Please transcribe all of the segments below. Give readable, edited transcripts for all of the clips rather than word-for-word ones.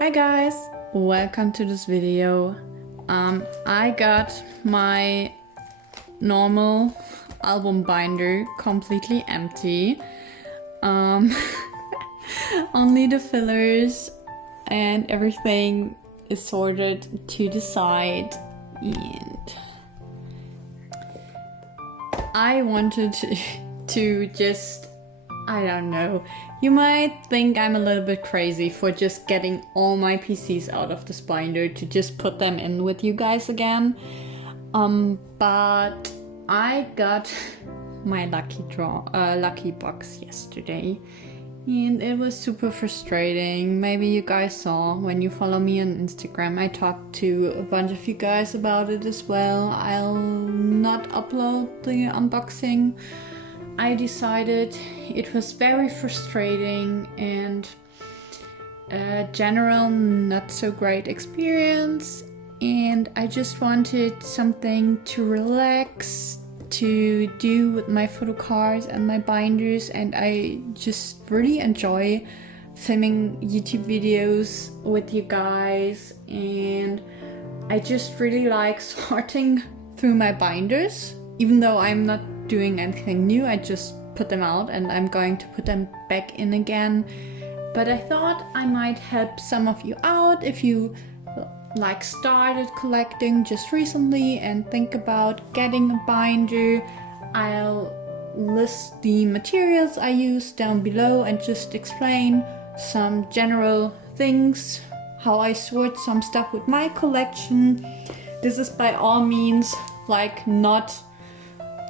Hi guys, welcome to this video. I got my normal album binder completely empty. Only the fillers and everything is sorted to the side, and I wanted to just, I don't know, you might think I'm a little bit crazy for just getting all my PCs out of this binder to just put them in with you guys again. But I got my lucky box yesterday, and it was super frustrating. Maybe you guys saw when you follow me on Instagram. I talked to a bunch of you guys about it as well. I'll not upload the unboxing. I decided it was very frustrating and a general not so great experience, and I just wanted something to relax, to do with my photocards and my binders, and I just really enjoy filming YouTube videos with you guys, and I just really like sorting through my binders. Even though I'm not doing anything new, I just put them out and I'm going to put them back in again. But I thought I might help some of you out if you like started collecting just recently and think about getting a binder. I'll list the materials I use down below and just explain some general things, how I sort some stuff with my collection. This is by all means like not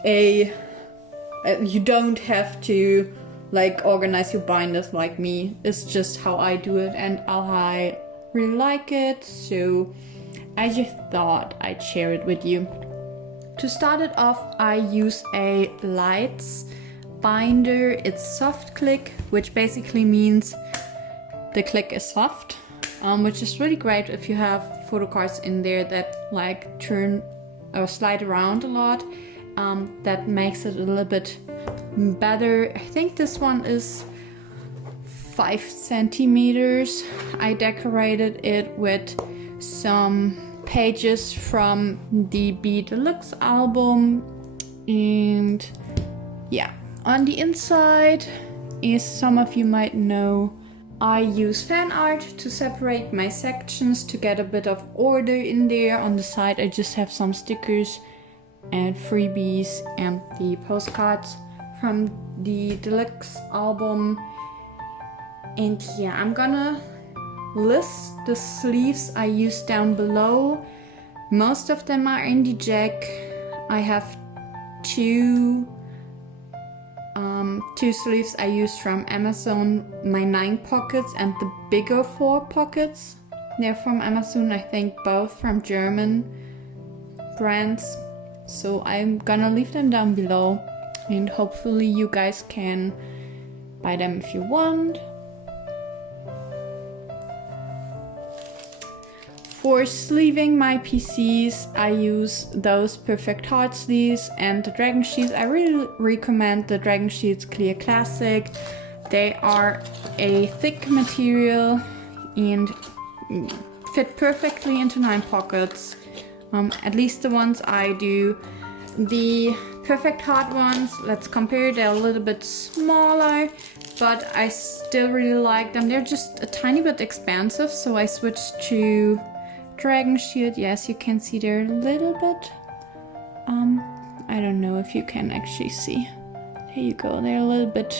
you don't have to like organize your binders like me. It's just how I do it and I really like it, so I just thought I'd share it with you. To start it off, I use a lights binder. It's soft click, which basically means the click is soft, which is really great if you have photo cards in there that like turn or slide around a lot. That makes it a little bit better. I think this one is 5 centimeters. I decorated it with some pages from the B Deluxe album, and yeah, on the inside, as some of you might know, I use fan art to separate my sections to get a bit of order in there. On the side I just have some stickers and freebies and the postcards from the deluxe album. And yeah, I'm gonna list the sleeves I use down below. Most of them are indie jack. I have two sleeves I use from Amazon, my 9 pockets and the bigger 4 pockets. They're from Amazon, I think both from German brands. So I'm gonna leave them down below, and hopefully you guys can buy them if you want. For sleeving my PCs, I use those perfect hard sleeves and the DragonShield. I really recommend the DragonShield Clear Classic. They are a thick material and fit perfectly into 9 pockets. At least the ones I do. The perfect hard ones, let's compare, they're a little bit smaller, but I still really like them. They're just a tiny bit expensive, so I switched to DragonShield. Yes, you can see they're a little bit, I don't know if you can actually see. There you go, they're a little bit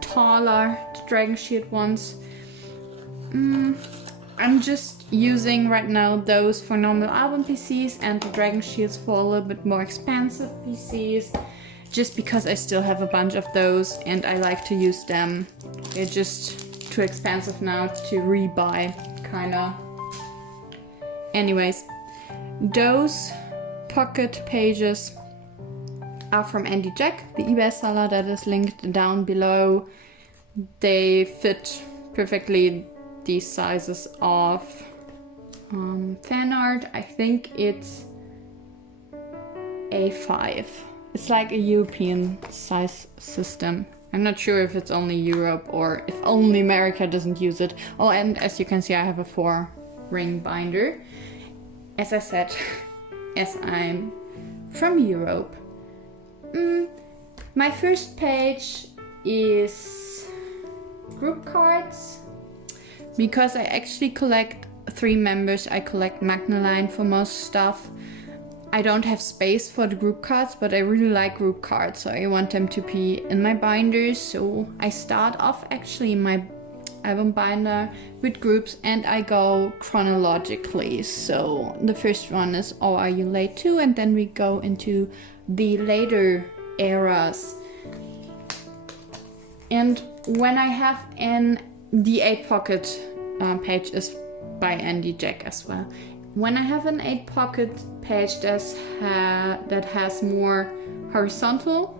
taller, the DragonShield ones. I'm just using right now those for normal album PCs and the DragonShields for a little bit more expensive PCs, just because I still have a bunch of those and I like to use them. They're just too expensive now to rebuy, kinda. Anyways, those pocket pages are from Andy Jack, the eBay seller that is linked down below. They fit perfectly these sizes of fan art. I think it's A5. It's like a European size system. I'm not sure if it's only Europe or if only America doesn't use it. Oh, and as you can see, I have a 4-ring binder. As I said, as I'm from Europe. My first page is group cards. Because I actually collect 3 members, I collect Magnaline for most stuff. I don't have space for the group cards, but I really like group cards, so I want them to be in my binders. So I start off actually my album binder with groups and I go chronologically. So the first one is Oh Are You Late Too, and then we go into the later eras. And when I have the 8 pocket page is by Andy Jack as well. When I have an 8 pocket page that has more horizontal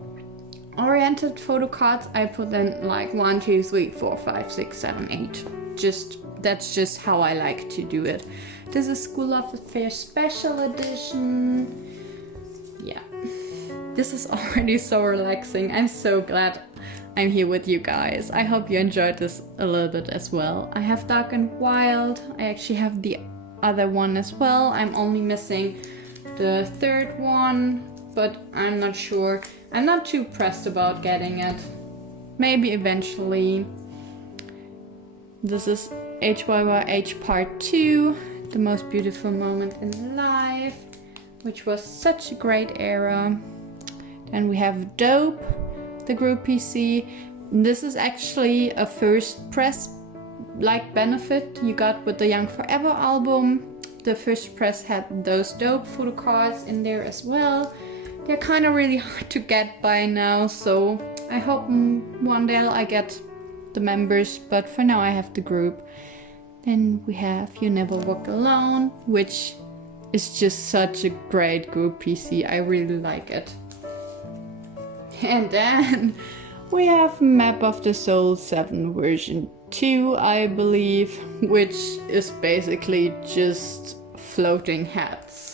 oriented photo cards, I put in like 1, 2, 3, 4, 5, 6, 7, 8. That's just how I like to do it. This is School of Affairs Special Edition. Yeah, this is already so relaxing. I'm so glad I'm here with you guys. I hope you enjoyed this a little bit as well. I have Dark and Wild. I actually have the other one as well. I'm only missing the 3rd one, but I'm not sure. I'm not too pressed about getting it. Maybe eventually. This is HYYH Part 2, The Most Beautiful Moment in Life, which was such a great era. Then we have Dope, the group PC. This is actually a first press like benefit you got with the Young Forever album. The first press had those Dope photo cards in there as well. They're kind of really hard to get by now, so I hope one day I get the members, but for now I have the group. Then we have You Never Walk Alone, which is just such a great group PC. I really like it. And then we have Map of the Soul 7 version 2, I believe, which is basically just floating heads.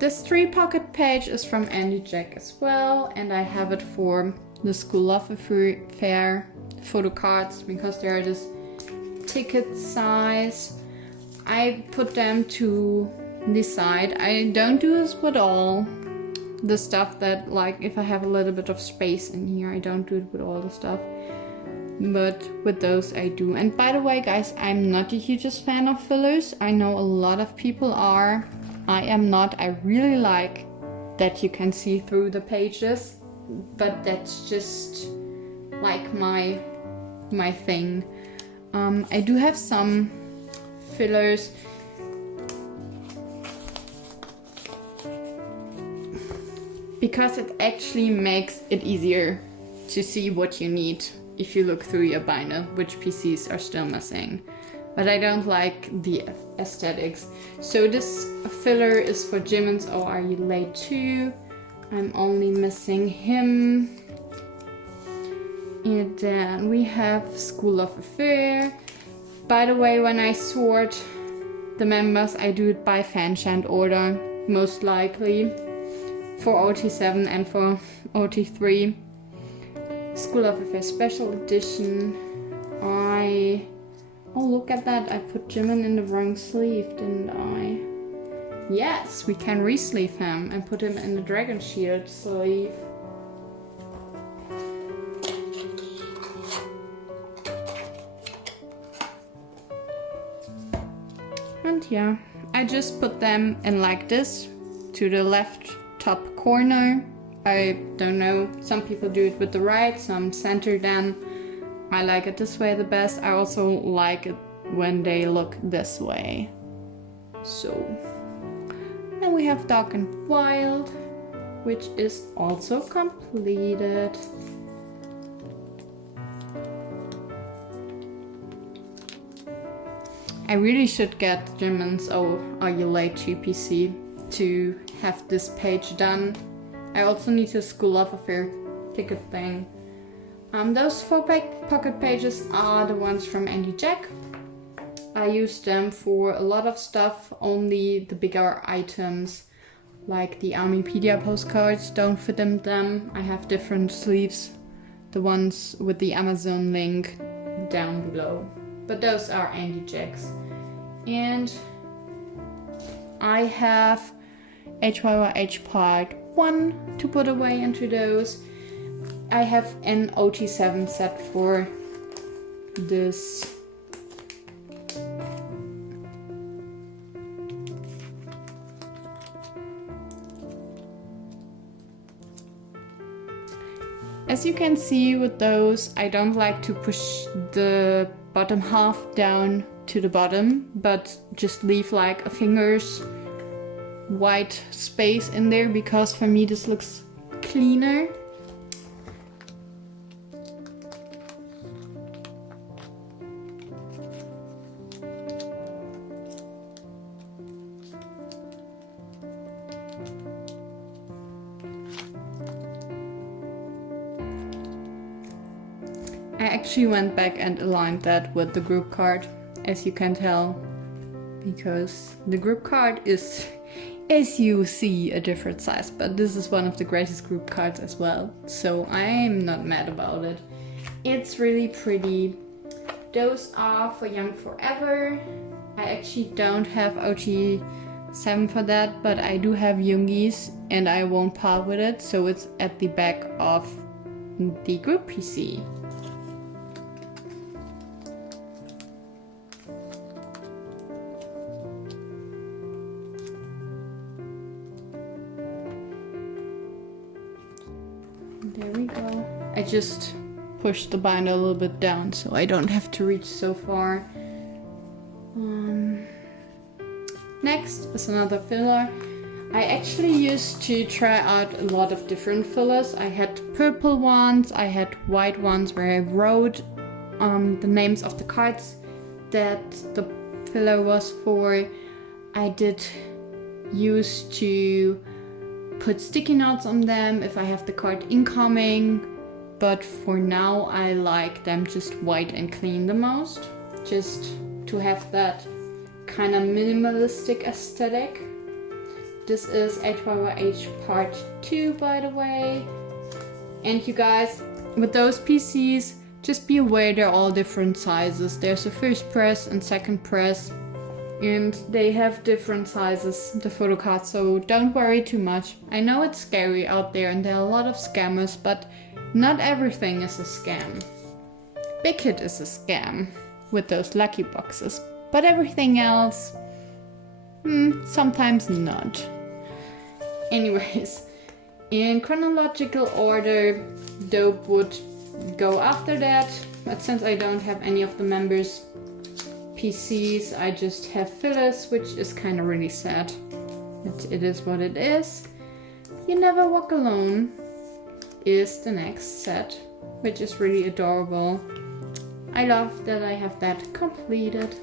This 3 pocket page is from Andy Jack as well, and I have it for the School of Affair photo cards because they are this ticket size. I put them to the side. I don't do this with all the stuff that, like, if I have a little bit of space in here, I don't do it with all the stuff. But with those I do. And by the way, guys, I'm not the hugest fan of fillers. I know a lot of people are. I am not. I really like that you can see through the pages, but that's just like my thing. I do have some fillers. Because it actually makes it easier to see what you need if you look through your binder, which PCs are still missing. But I don't like the aesthetics. So this filler is for Jimin's Oh Are You Late Too. I'm only missing him. And then we have School of Affair. By the way, when I sort the members, I do it by fan-chant order, most likely. For OT7 and for OT3. School of Affairs Special Edition. Oh, look at that. I put Jimin in the wrong sleeve, didn't I? Yes, we can re-sleeve him and put him in the DragonShield sleeve. And yeah, I just put them in like this to the left top corner. I don't know, some people do it with the right, some center then. I like it this way the best. I also like it when they look this way. So, and we have Dark and Wild, which is also completed. I really should get Jimin's Oh Are You Late Too PC to have this page done. I also need a School of Affair ticket thing. Those 4 pocket pages are the ones from Andy Jack. I use them for a lot of stuff, only the bigger items like the Army Pedia postcards don't fit in them. I have different sleeves, the ones with the Amazon link down below. But those are Andy Jacks. And I have HYYH part 1 to put away into those. I have an OT7 set for this. As you can see with those, I don't like to push the bottom half down to the bottom, but just leave like a finger's white space in there, because for me this looks cleaner. I actually went back and aligned that with the group card, as you can tell, because the group card is, as you see, a different size, but this is one of the greatest group cards as well, so I'm not mad about it. It's really pretty. Those are for Young Forever. I actually don't have OT7 for that, but I do have Yoongi's and I won't part with it, so it's at the back of the group PC. There we go. I just pushed the binder a little bit down so I don't have to reach so far. Next is another filler. I actually used to try out a lot of different fillers. I had purple ones, I had white ones where I wrote the names of the cards that the filler was for. I did used to put sticky notes on them if I have the card incoming, but for now I like them just white and clean the most, just to have that kind of minimalistic aesthetic. This is HYYH part 2, by the way. And you guys, with those PCs, just be aware they're all different sizes. There's a first press and second press, and they have different sizes, the photo cards, so don't worry too much. I know it's scary out there and there are a lot of scammers, but not everything is a scam. Big Hit is a scam with those lucky boxes, but everything else, sometimes not. Anyways, in chronological order, Dope would go after that, but since I don't have any of the members' PCs, I just have fillers, which is kind of really sad. But it is what it is. You Never Walk Alone is the next set, which is really adorable. I love that I have that completed.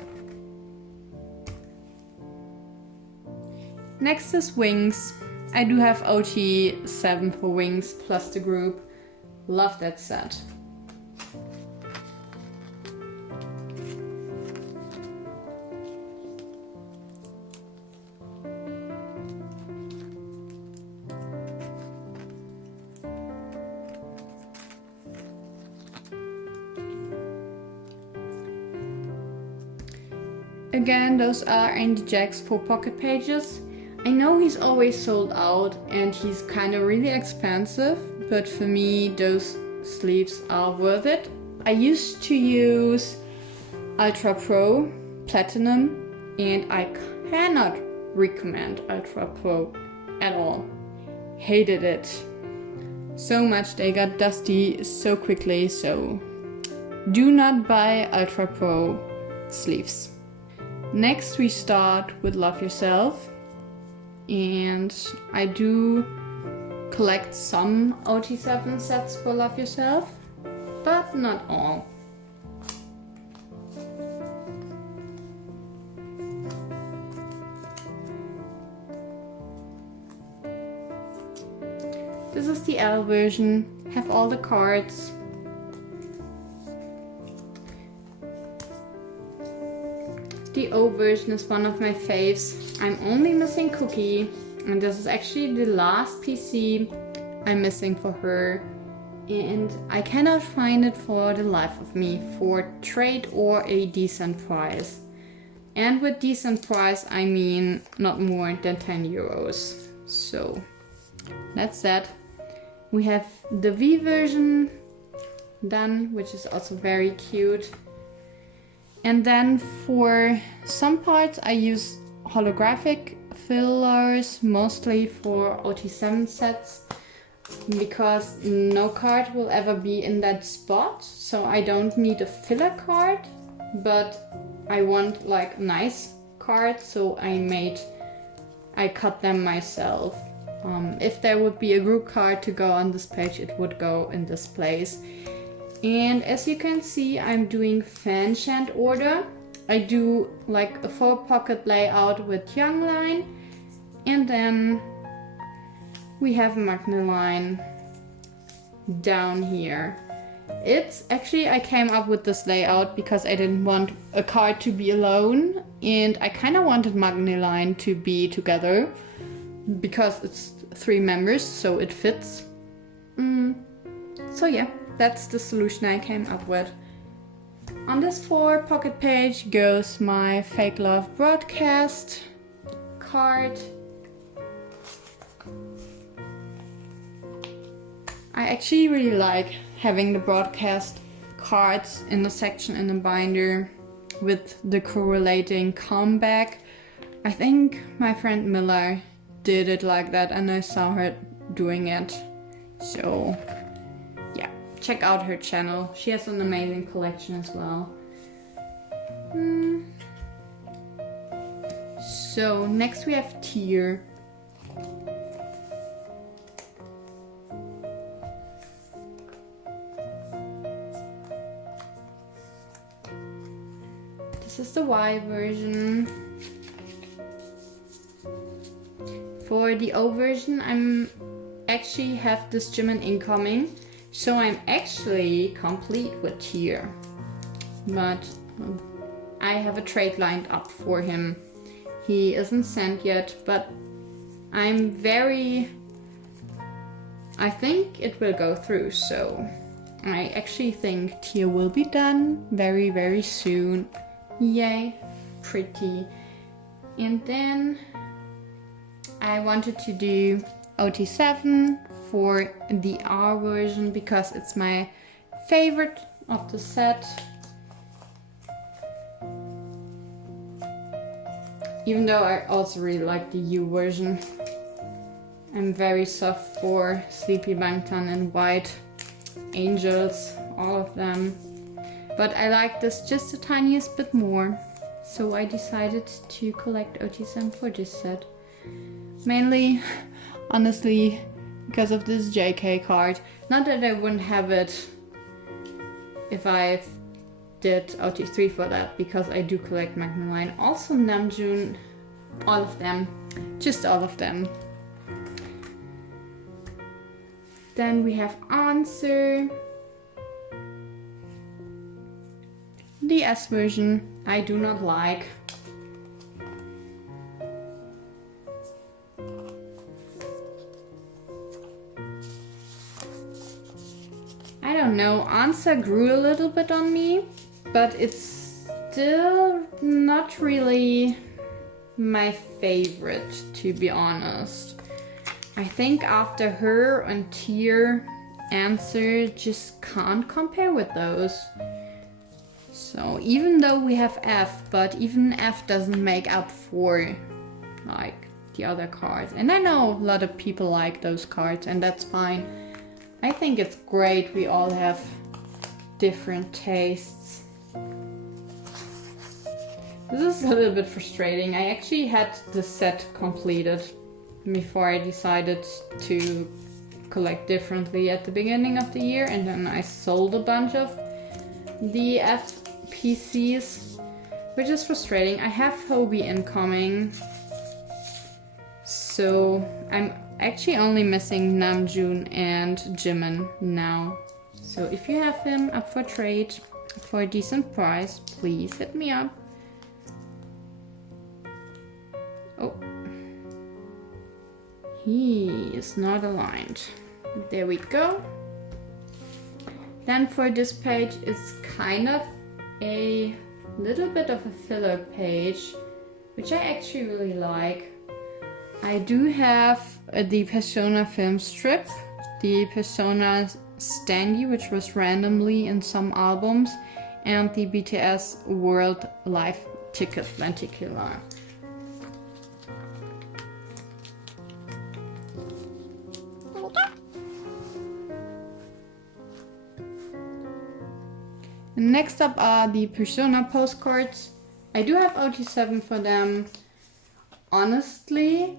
Next is Wings. I do have OT7 for Wings plus the group. Love that set. Again, those are Andy Jack's 4 pocket pages. I know he's always sold out and he's kind of really expensive, but for me those sleeves are worth it. I used to use Ultra Pro Platinum and I cannot recommend Ultra Pro at all. Hated it so much. They got dusty so quickly, so do not buy Ultra Pro sleeves. Next we start with Love Yourself, and I do collect some OT7 sets for Love Yourself, but not all. This is the L version, have all the cards. The O version is one of my faves. I'm only missing Cookie, And this is actually the last PC I'm missing for her. And I cannot find it for the life of me for trade or a decent price. And with decent price, I mean not more than 10 euros. So that's that. We have the V version done, which is also very cute. And then for some parts, I use holographic fillers, mostly for OT7 sets, because no card will ever be in that spot. So I don't need a filler card, but I want like nice cards, so I cut them myself. If there would be a group card to go on this page, it would go in this place. And as you can see, I'm doing fan chant order. I do like a 4-pocket layout with Young line, and then we have Magna line down here. It's actually, I came up with this layout because I didn't want a card to be alone, and I kind of wanted Magna line to be together because it's 3 members, so it fits. So yeah, that's the solution I came up with. On this 4-pocket page goes my Fake Love broadcast card. I actually really like having the broadcast cards in the section in the binder with the correlating comeback. I think my friend Miller did it like that and I saw her doing it. So yeah, check out her channel. She has an amazing collection as well. So next we have Tier. This is the Y version. For the O version, I'm actually have this Jimin incoming, so I'm actually complete with Tier. But I have a trade lined up for him. He isn't sent yet, but I think it will go through, so I actually think Tier will be done very, very soon. Yay, pretty. And then I wanted to do OT7 for the R version because it's my favorite of the set. Even though I also really like the U version. I'm very soft for Sleepy Bangtan and White Angels, all of them. But I like this just the tiniest bit more, so I decided to collect OT7 for this set. Mainly, honestly, because of this JK card. Not that I wouldn't have it if I did OT3 for that, because I do collect Magna Line. Also Namjoon, all of them, just all of them. Then we have Answer. The S version I do not like. I don't know, Answer grew a little bit on me, but it's still not really my favorite, to be honest. I think after her and Tier, Answer just can't compare with those. So even though we have F, but even F doesn't make up for like the other cards. And I know a lot of people like those cards, and that's fine. I think it's great we all have different tastes. This is a little bit frustrating. I actually had the set completed before I decided to collect differently at the beginning of the year, and then I sold a bunch of the FPCs, which is frustrating. I have Hobie incoming, so I'm actually only missing Namjoon and Jimin now. So if you have him up for trade for a decent price, please hit me up. Oh. He is not aligned. There we go. Then for this page, it's kind of a little bit of a filler page, which I actually really like. I do have the Persona film strip, the Persona Standee, which was randomly in some albums, and the BTS World Live Ticket Lenticular. Next up are the Persona postcards. I do have OT7 for them. Honestly,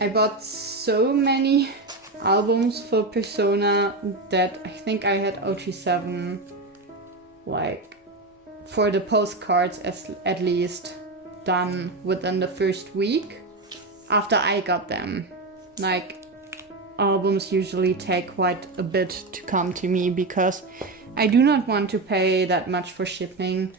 I bought so many albums for Persona that I think I had OT7 like for the postcards at least done within the first week after I got them. Like, albums usually take quite a bit to come to me because I do not want to pay that much for shipping.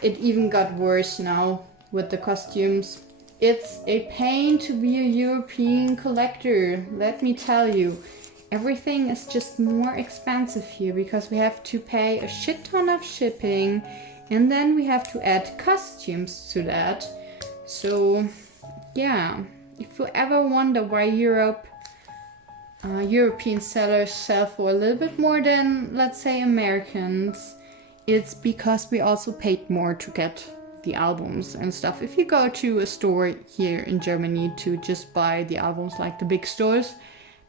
It even got worse now with the costumes. It's a pain to be a European collector, let me tell you. Everything is just more expensive here because we have to pay a shit ton of shipping and then we have to add costumes to that. So yeah, if you ever wonder why European sellers sell for a little bit more than, let's say, Americans, it's because we also paid more to get the albums and stuff. If you go to a store here in Germany to just buy the albums, like the big stores,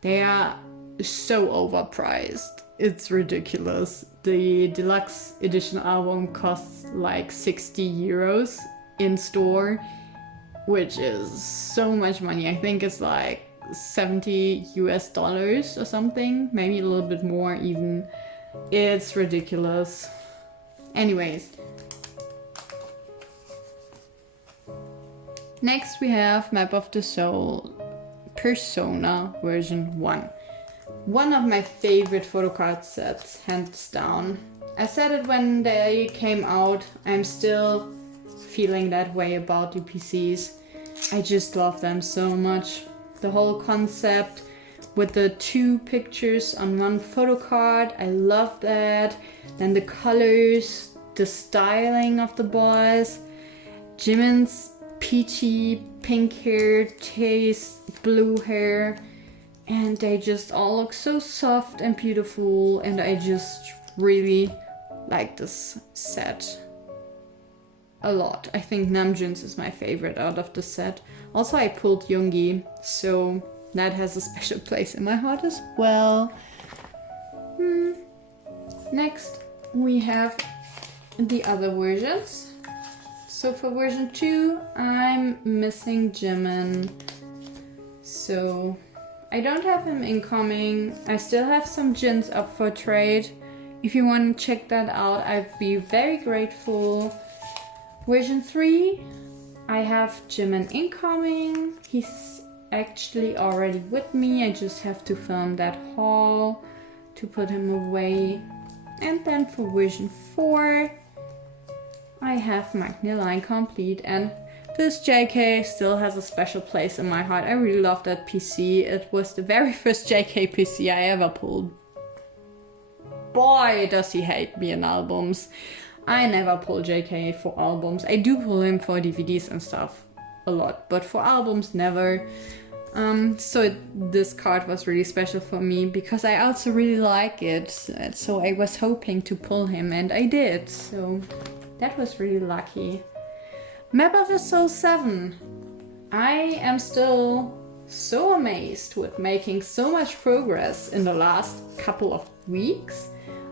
they are so overpriced. It's ridiculous. The deluxe edition album costs like 60 euros in store, which is so much money. I think it's like $70 US or something, maybe a little bit more even. It's ridiculous. Anyways, next we have Map of the Soul Persona version 1. One of my favorite photocard sets, hands down. I said it when they came out, I'm still feeling that way about the PCs. I just love them so much. The whole concept with the 2 pictures on one photocard, I love that. Then the colors, the styling of the boys. Jimin's peachy pink hair, Tae's blue hair, and they just all look so soft and beautiful, and I just really like this set a lot. I think Namjoon's is my favorite out of the set. Also, I pulled Yoongi, so that has a special place in my heart as well. Next, we have the other versions. So for version 2, I'm missing Jimin. So I don't have him incoming. I still have some Jins up for trade. If you want to check that out, I'd be very grateful. Version 3, I have Jimin incoming. He's actually already with me. I just have to film that haul to put him away. And then for version 4, I have Magna Line complete, and this JK still has a special place in my heart. I really love that PC. It was the very first JK PC I ever pulled. Boy, does he hate me in albums. I never pull JK for albums. I do pull him for DVDs and stuff a lot, but for albums, never. So this card was really special for me because I also really like it. So I was hoping to pull him, and I did. So that was really lucky. Map of the Soul 7. I am still so amazed with making so much progress in the last couple of weeks.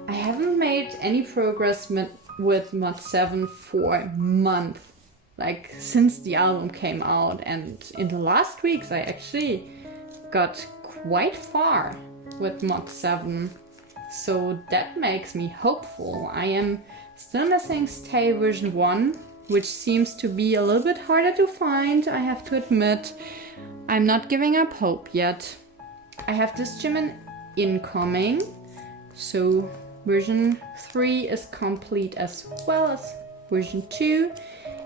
I haven't made any progress with Mod 7 for months, like since the album came out, and in the last weeks I actually got quite far with Mod 7, so that makes me hopeful. I am still missing Stay version 1, which seems to be a little bit harder to find, I have to admit. I'm not giving up hope yet. I have this Jimin incoming, so version 3 is complete as well as version 2.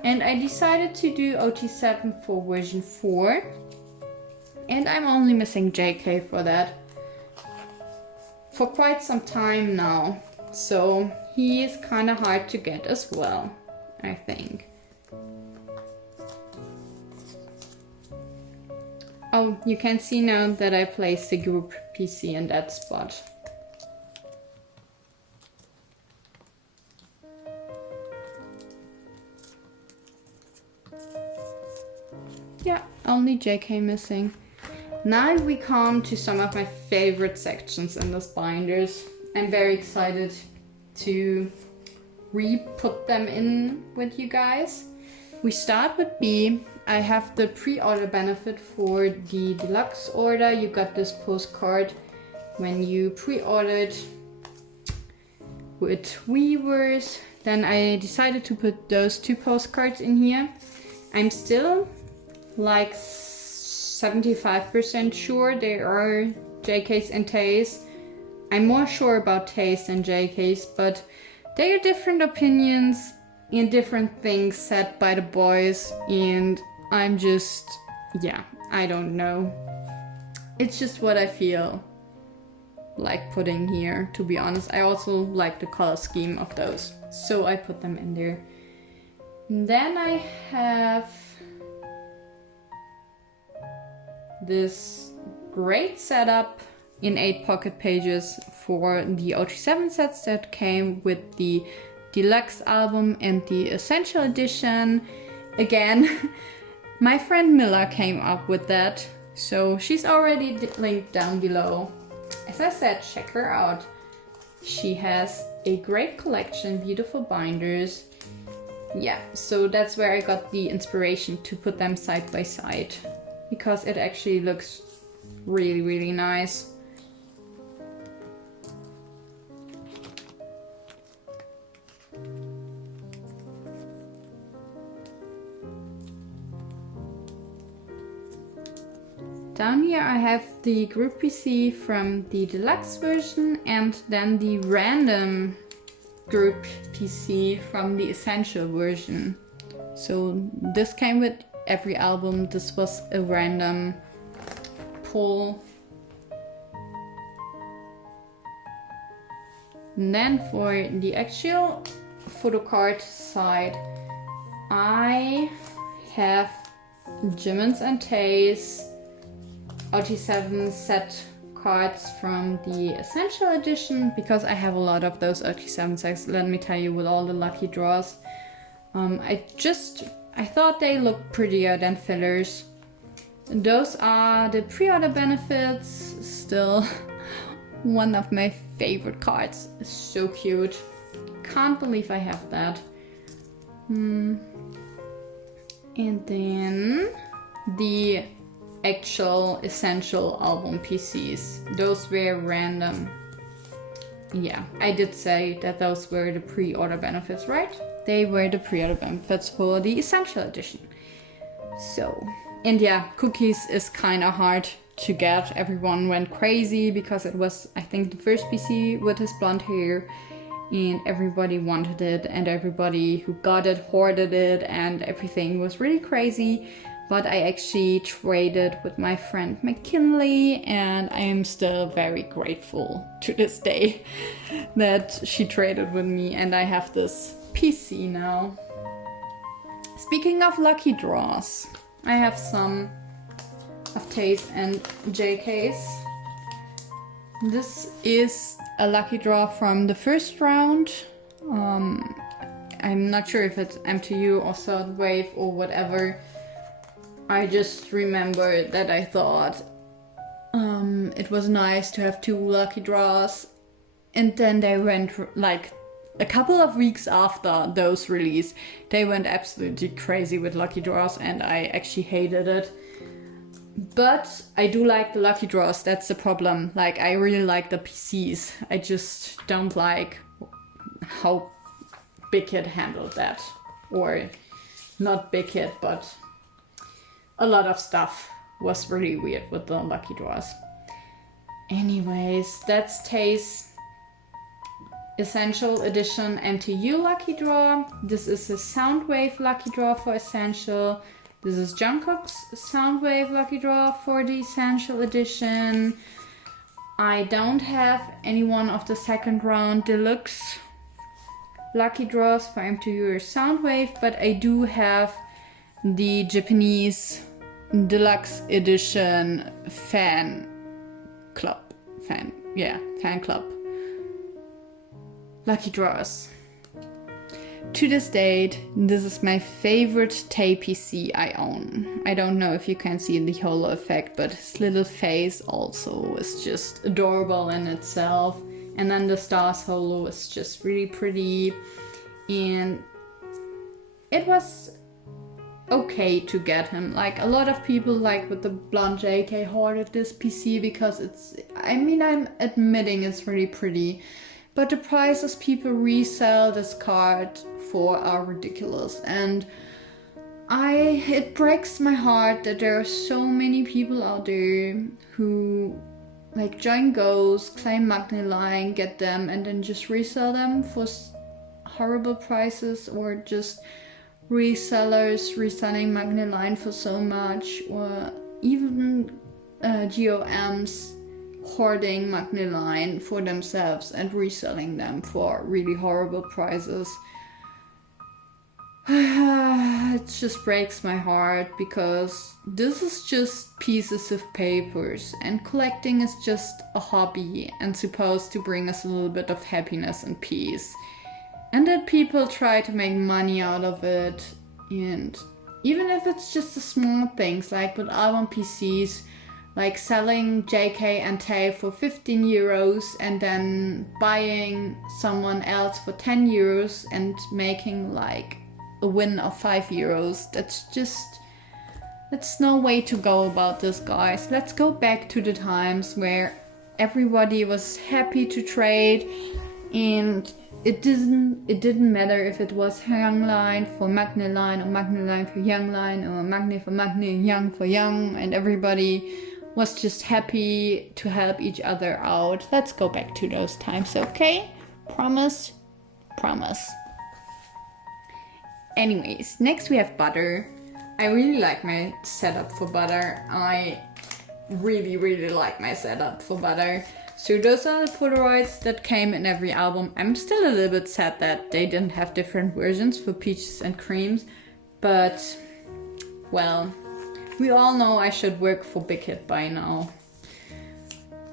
And I decided to do OT7 for version 4. And I'm only missing JK for that for quite some time now. So he is kind of hard to get as well, I think. Oh, you can see now that I placed the group PC in that spot. Yeah, only JK missing. Now we come to some of my favorite sections in this binders. I'm very excited to re-put them in with you guys. We start with B. I have the pre-order benefit for the deluxe order. You got this postcard when you pre-ordered with Weavers. Then I decided to put those 2 postcards in here. I'm still like 75% sure they are JKs and Tays. I'm more sure about Tays than JKs, but they are different opinions and different things said by the boys, and I'm just, yeah, I don't know. It's just what I feel like putting here, to be honest. I also like the color scheme of those, so I put them in there. And then I have this great setup in 8 pocket pages for the OG7 sets that came with the deluxe album and the essential edition. Again, my friend Milla came up with that, so she's already linked down below. As I said, check her out. She has a great collection, beautiful binders. Yeah, so that's where I got the inspiration to put them side by side, because it actually looks really, really nice. Down here I have the group PC from the deluxe version and then the random group PC from the essential version. So this came with every album. This was a random pull. And then for the actual photocard side, I have Jimin's and Tae's OG7 set cards from the Essential Edition, because I have a lot of those OG7 sets, let me tell you, with all the lucky draws. I thought they looked prettier than fillers. Those are the pre-order benefits. Still one of my favorite cards. So cute. Can't believe I have that. And then the actual essential album PCs. Those were random. Yeah, I did say that those were the pre-order benefits, right? They were the pre-order benefits for the essential edition. So, and yeah, Cookies is kind of hard to get. Everyone went crazy because it was, I think, the first PC with his blonde hair, and everybody wanted it, and everybody who got it hoarded it, and everything was really crazy. But I actually traded with my friend McKinley, and I am still very grateful to this day that she traded with me, and I have this PC now. Speaking of lucky draws, I have some of Tae's and JK's. This is a lucky draw from the first round. I'm not sure if it's MTU or Third Wave or whatever. I just remember that I thought it was nice to have 2 lucky draws, and then they went, like a couple of weeks after those release, they went absolutely crazy with lucky draws, and I actually hated it. But I do like the lucky draws, that's the problem. Like, I really like the PCs. I just don't like how Big Hit handled that. Or not Big Hit, but a lot of stuff was really weird with the lucky draws. Anyways, that's Tae's Essential Edition MTU lucky draw. This is a Soundwave lucky draw for Essential. This is Jungkook's Soundwave Lucky Draw for the Essential Edition. I don't have any one of the second round deluxe lucky draws for MTU or Soundwave, but I do have the Japanese deluxe edition fan club lucky draws. To this date, this is my favorite Tay PC I own. I don't know if you can see the holo effect, but his little face also is just adorable in itself. And then the stars holo is just really pretty. And it was okay to get him. Like, a lot of people, like with the blonde JK, hoarded this PC because I'm admitting it's really pretty. But the prices people resell this card for are ridiculous, and it breaks my heart that there are so many people out there who like join goes, claim Magni Line, get them, and then just resell them for horrible prices, or just resellers reselling Magni Line for so much, or even GOMs hoarding Magni Line for themselves and reselling them for really horrible prices. It just breaks my heart, because this is just pieces of papers, and collecting is just a hobby and supposed to bring us a little bit of happiness and peace. And that people try to make money out of it, and even if it's just the small things, like with album PCs, like selling JK and Tay for 15 euros and then buying someone else for 10 euros and making like a win of 5 euros. That's no way to go about this, guys. Let's go back to the times where everybody was happy to trade, and it didn't matter if it was Young Line for Magni Line, or Magni Line for Young Line, or Magni for Magni, Young for Young, and everybody was just happy to help each other out. Let's go back to those times, okay? Promise? Promise. Anyways, next we have Butter. I really like my setup for Butter. I really, really like my setup for Butter. So those are the Polaroids that came in every album. I'm still a little bit sad that they didn't have different versions for Peaches and Creams, but, well, we all know I should work for Big Hit by now.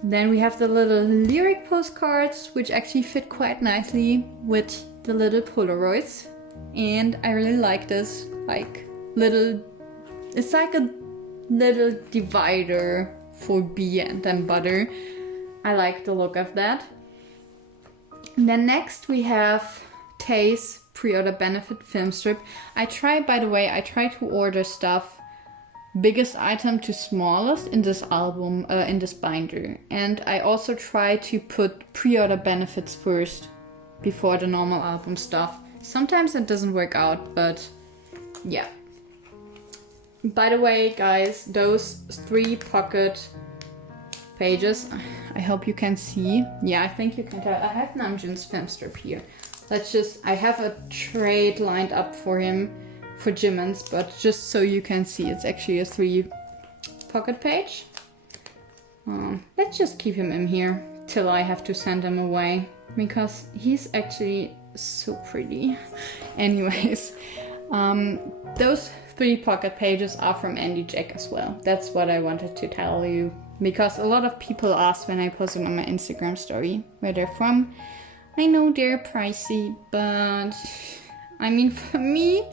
Then we have the little lyric postcards, which actually fit quite nicely with the little Polaroids. And I really like this, like, it's like a little divider for B and then Butter. I like the look of that. And then next we have Tay's pre-order benefit film strip. I try to order stuff biggest item to smallest in this album, in this binder. And I also try to put pre-order benefits first before the normal album stuff. Sometimes it doesn't work out, but yeah. By the way, guys, those 3 pocket pages, I hope you can see. Yeah, I think you can tell. I have Namjoon's film strip here. I have a trade lined up for him for Jimin's, but just so you can see, it's actually a 3 pocket page. Let's just keep him in here till I have to send him away, because he's actually so pretty. Anyways, those 3 pocket pages are from Andy Jack as well. That's what I wanted to tell you, because a lot of people ask when I post them on my Instagram story where they're from. I know they're pricey, but I mean, for me,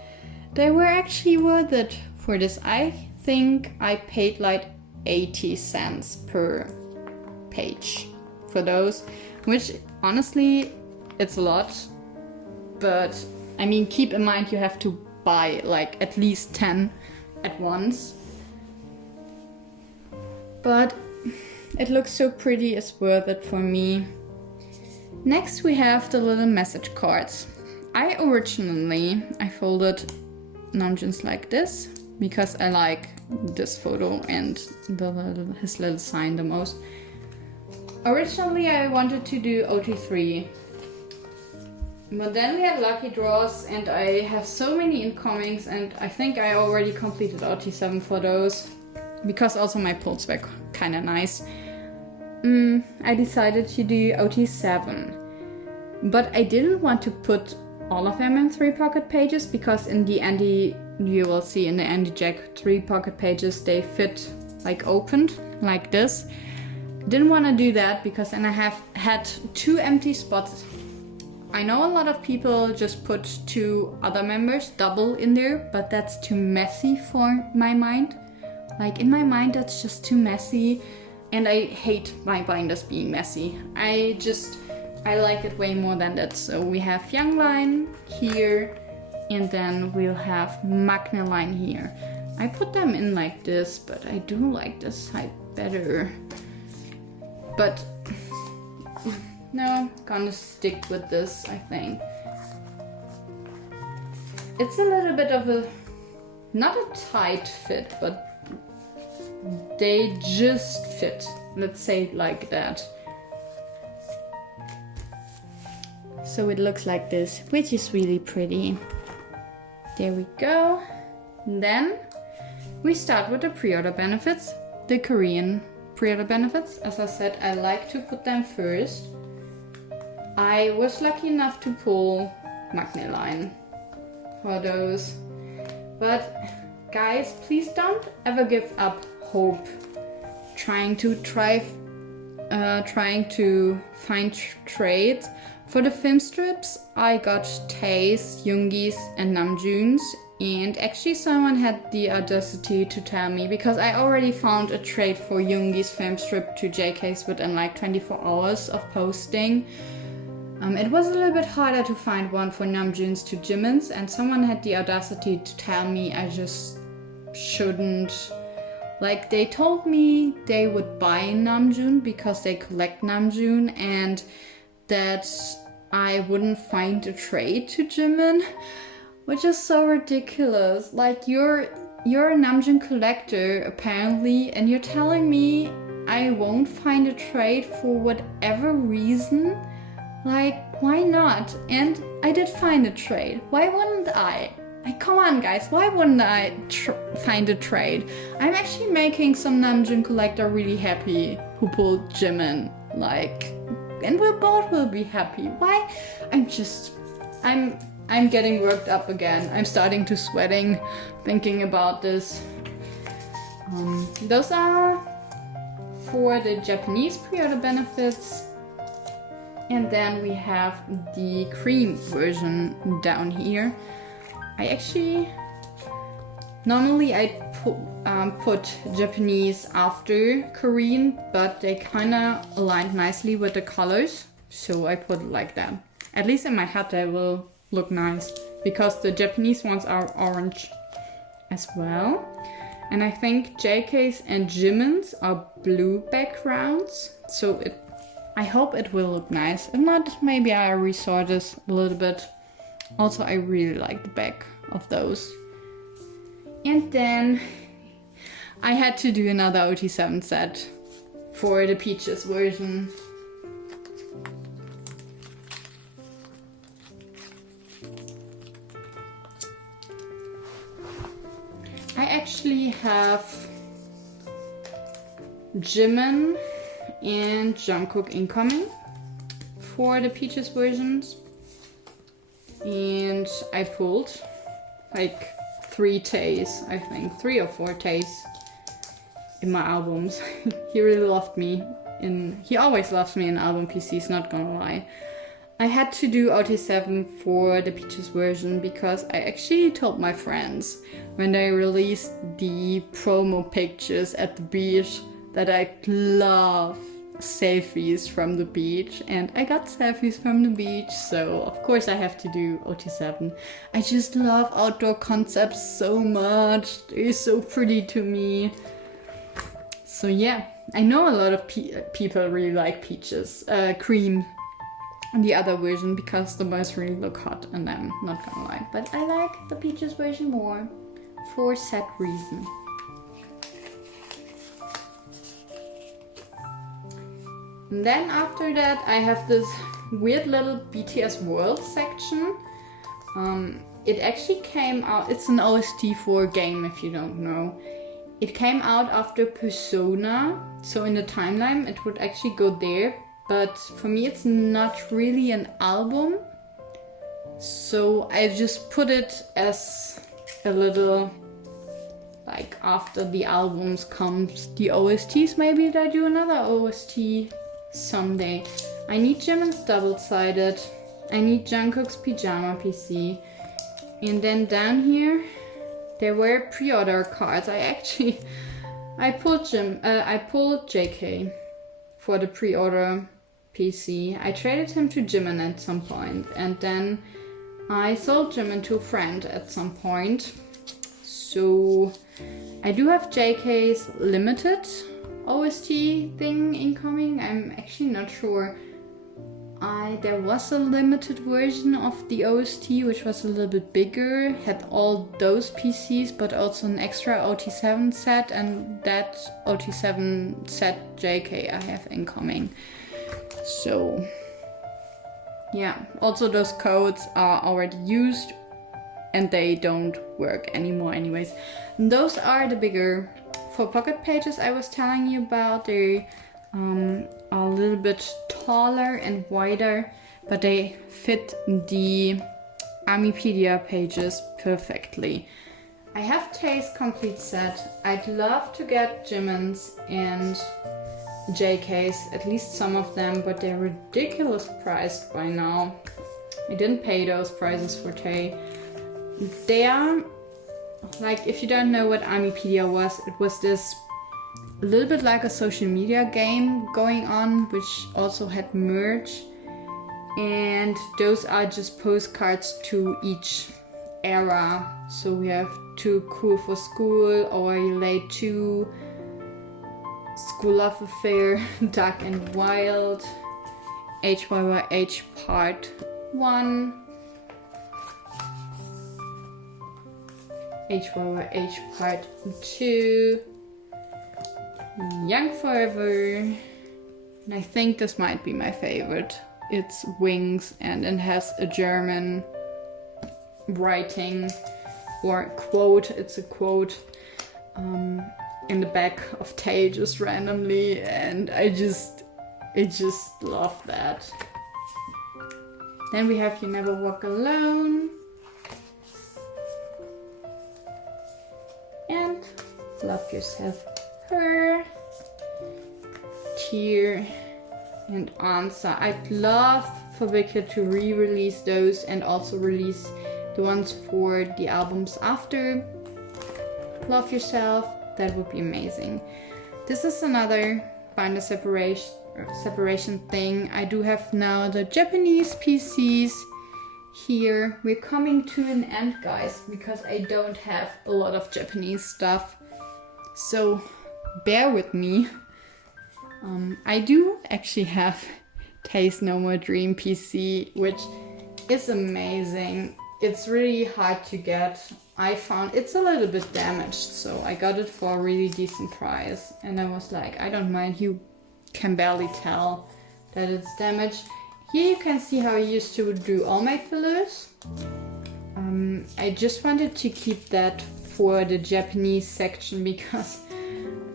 they were actually worth it for this. I think I paid like 80 cents per page for those, which honestly, it's a lot. But I mean, keep in mind you have to buy like at least 10 at once. But it looks so pretty, it's worth it for me. Next we have the little message cards. I folded Namjoon's like this because I like this photo and his little sign the most. Originally I wanted to do OT3, But then we had lucky draws, and I have so many incomings, and I think I already completed OT7 for those, because also my pulls were kind of nice. I decided to do OT7, but I didn't want to put all of them in 3 pocket pages, because in the Andy, you will see in the Andy Jack 3 pocket pages, they fit like opened like this. Didn't want to do that because then I have had 2 empty spots. I know a lot of people just put 2 other members double in there, but that's too messy for my mind. Like in my mind, that's just too messy, and I hate my binders being messy. I like it way more than that. So we have Young Line here, and then we'll have Magna Line here. I put them in like this, but I do like this side better. But no, gonna stick with this, I think. It's a little bit of a, not a tight fit, but they just fit. Let's say it like that. So it looks like this, which is really pretty. There we go. And then we start with the pre-order benefits, the Korean pre-order benefits. As I said, I like to put them first. I was lucky enough to pull Magna Line for those. But guys, please don't ever give up hope trying to find trades. For the film strips, I got Tae's, Yoongi's, and Namjoon's, and actually someone had the audacity to tell me, because I already found a trade for Yoongi's film strip to JK's within like 24 hours of posting. It was a little bit harder to find one for Namjoon's to Jimin's, and someone had the audacity to tell me I just shouldn't. Like, they told me they would buy Namjoon because they collect Namjoon, and that I wouldn't find a trade to Jimin, which is so ridiculous. Like, you're a Namjoon collector apparently, and you're telling me I won't find a trade for whatever reason? Like, why not? And I did find a trade. Why wouldn't I? Like, come on guys, why wouldn't I find a trade? I'm actually making some Namjoon collector really happy who pulled Jimin. Like, and we both will be happy. Why? I'm getting worked up again. I'm starting to sweating thinking about this. Those are for the Japanese pre-order benefits. And then we have the cream version down here. Normally I put Japanese after Korean, but they kind of aligned nicely with the colors, so I put it like that. At least in my head they will look nice, because the Japanese ones are orange as well. And I think JK's and Jimin's are blue backgrounds, so I hope it will look nice. If not, maybe I resort this a little bit. Also, I really like the back of those. And then I had to do another OT7 set for the Peaches version. I actually have Jimin and Jungkook incoming for the Peaches versions. And I pulled like 3 Taes, I think, 3 or 4 Taes in my albums. He really loved me. He always loves me in album PCs, not gonna lie. I had to do OT7 for the Peaches version because I actually told my friends when they released the promo pictures at the beach that I love selfies from the beach, and I got selfies from the beach, so of course I have to do OT7. I just love outdoor concepts so much. They're so pretty to me. So yeah, I know a lot of people really like Peaches, Cream, the other version, because the boys really look hot in them, not gonna lie. But I like the Peaches version more for set reason. And then after that I have this weird little BTS World section. It actually came out, it's an OST for a game if you don't know. It came out after Persona, so in the timeline it would actually go there, but for me it's not really an album. So I just put it as a little, like after the albums comes the OSTs, maybe I do another OST someday. I need Jimin's double-sided, I need Jungkook's Pyjama PC, and then down here there were pre-order cards. I pulled JK for the pre-order PC. I traded him to Jimin at some point, and then I sold Jimin to a friend at some point. So I do have JK's limited OST thing incoming. I'm actually not sure. There was a limited version of the OST which was a little bit bigger, had all those PCs but also an extra OT7 set, and that OT7 set JK I have incoming. So yeah, also those codes are already used and they don't work anymore anyways. And those are the bigger 4 pocket pages I was telling you about. They are a little bit taller and wider, but they fit the Pedia pages perfectly. I have Tae's complete set. I'd love to get Jimin's and JK's, at least some of them, but they're ridiculous priced by now. I didn't pay those prices for Tae. They are, like, if you don't know what Pedia was, it was this a little bit like a social media game going on, which also had merch, and those are just postcards to each era. So we have Too Cool for School, Or Are You Late Too, School Love Affair, Dark and Wild, HYYH Part 1, HYYH Part 2, Young Forever, and I think this might be my favorite. It's Wings, and it has a German writing or quote. It's a quote in the back of Tae just randomly, and I just love that. Then we have You Never Walk Alone and Love Yourself, Her, Tear, and Answer. I'd love for Victor to re-release those and also release the ones for the albums after Love Yourself. That would be amazing. This is another binder separation thing. I do have now the Japanese PCs here. We're coming to an end, guys, because I don't have a lot of Japanese stuff. So bear with me. I do actually have Taste No More Dream PC, which is amazing. It's really hard to get. I found it's a little bit damaged, so I got it for a really decent price. And I was like, I don't mind, you can barely tell that it's damaged. Here you can see how I used to do all my fillers. I just wanted to keep that for the Japanese section because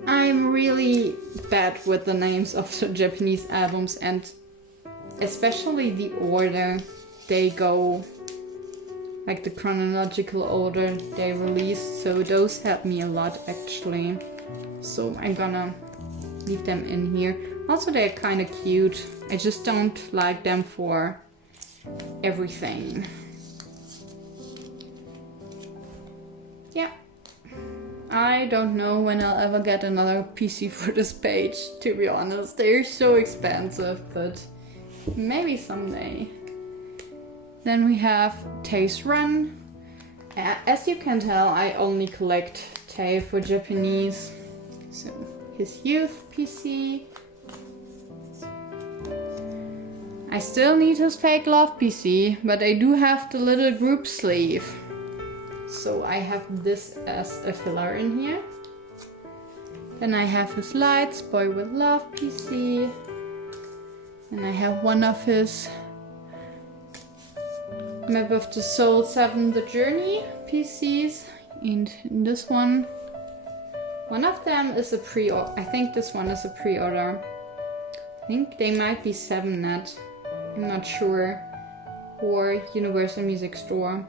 I'm really bad with the names of the Japanese albums, and especially the order they go, like the chronological order they release. So those help me a lot actually. So I'm gonna leave them in here. Also, they're kind of cute. I just don't like them for everything. Yeah. I don't know when I'll ever get another PC for this page, to be honest. They're so expensive, but maybe someday. Then we have Tae's Run. As you can tell, I only collect Tae for Japanese. So his Youth PC. I still need his Fake Love PC, but I do have the little group sleeve. So I have this as a filler in here. Then I have his Lights Boy With Love PC. And I have one of his Map of the Soul 7 The Journey PCs, and this one of them is a pre-order. I think this one is a pre-order. I think they might be 7net, I'm not sure, or Universal Music Store.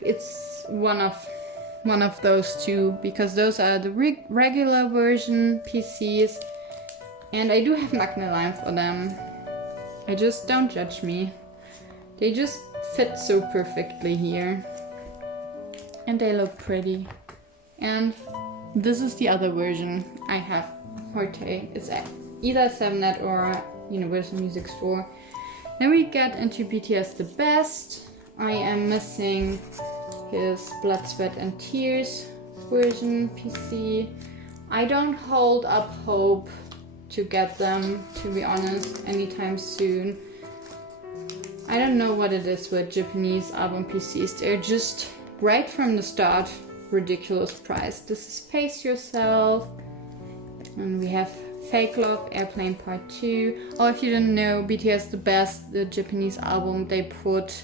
It's one of those two, because those are the regular version PCs, and I do have magnet line for them. I just, don't judge me. They just fit so perfectly here. And they look pretty. And this is the other version I have. Forte. It's either 7net or Universal Music Store. Then we get into BTS The Best. I am missing his Blood, Sweat and Tears version PC. I don't hold up hope to get them, to be honest, anytime soon. I don't know what it is with Japanese album PCs. They're just right from the start ridiculous price. This is Pace Yourself, and we have Fake Love, Airplane Part 2. Oh, if you didn't know, BTS The Best, the Japanese album, they put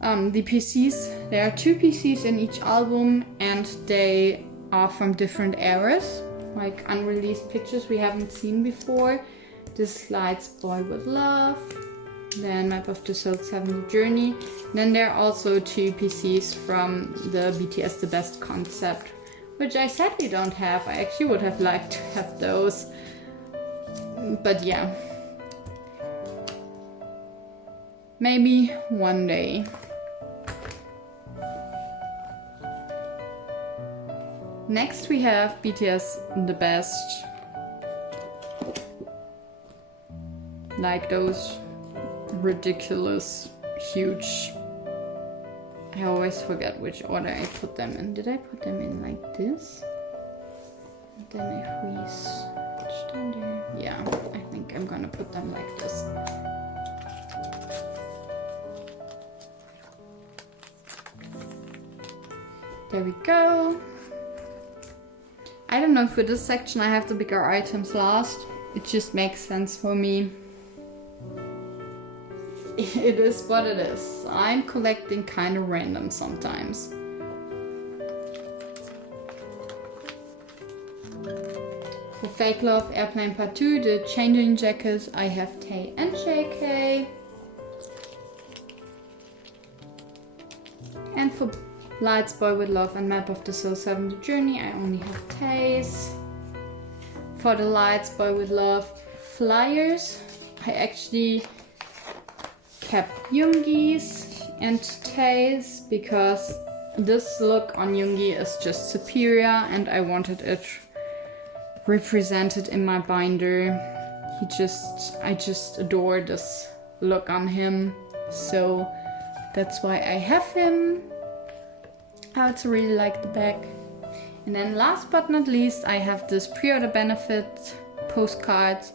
the PCs. There are 2 PCs in each album, and they are from different eras, like unreleased pictures we haven't seen before. This slides Boy With Love, then Map of the Soul 7 The Journey. Then there are also 2 PCs from the BTS The Best concept, which I sadly don't have. I actually would have liked to have those, but yeah, maybe one day. Next we have BTS The Best, like those ridiculous, huge, I always forget which order I put them in. Did I put them in like this? And then I re-switched under. Yeah, I think I'm gonna put them like this. There we go. I don't know, for this section I have the bigger items last. It just makes sense for me. It is what it is. I'm collecting kind of random sometimes. For Fake Love, Airplane Part 2, the changing jackets, I have Tae and JK. And for Lights, Boy With Love and Map of the Soul 7 The Journey, I only have Tae's. For the Lights, Boy With Love flyers, I actually kept Yoongi's and Tae's because this look on Yoongi is just superior and I wanted it represented in my binder. I just adore this look on him, so that's why I have him. I also really like the back. And then last but not least, I have this pre-order benefit postcards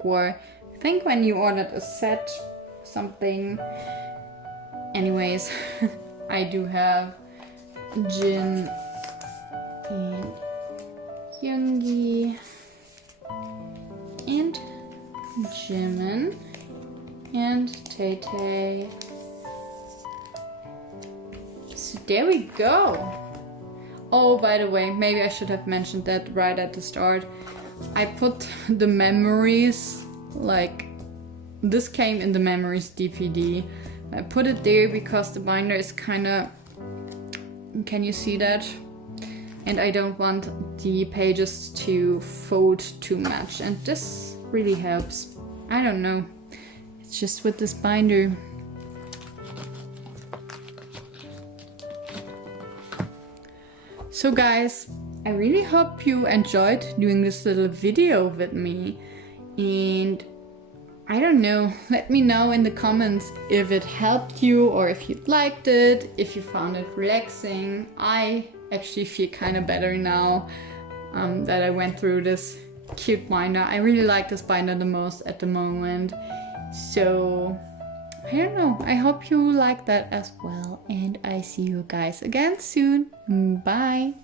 for, I think when you ordered a set, something. Anyways, I do have Jin and Yoongi and Jimin and Tay. So there we go. Oh, by the way, maybe I should have mentioned that right at the start. I put the memories, like this came in the memories DVD. I put it there because the binder is kind of, can you see that? And I don't want the pages to fold too much, and this really helps. I don't know, it's just with this binder. So guys, I really hope you enjoyed doing this little video with me, and I don't know, let me know in the comments if it helped you or if you liked it, if you found it relaxing. I actually feel kind of better now that I went through this cute binder. I really like this binder the most at the moment. So I don't know, I hope you like that as well, and I see you guys again soon. Bye!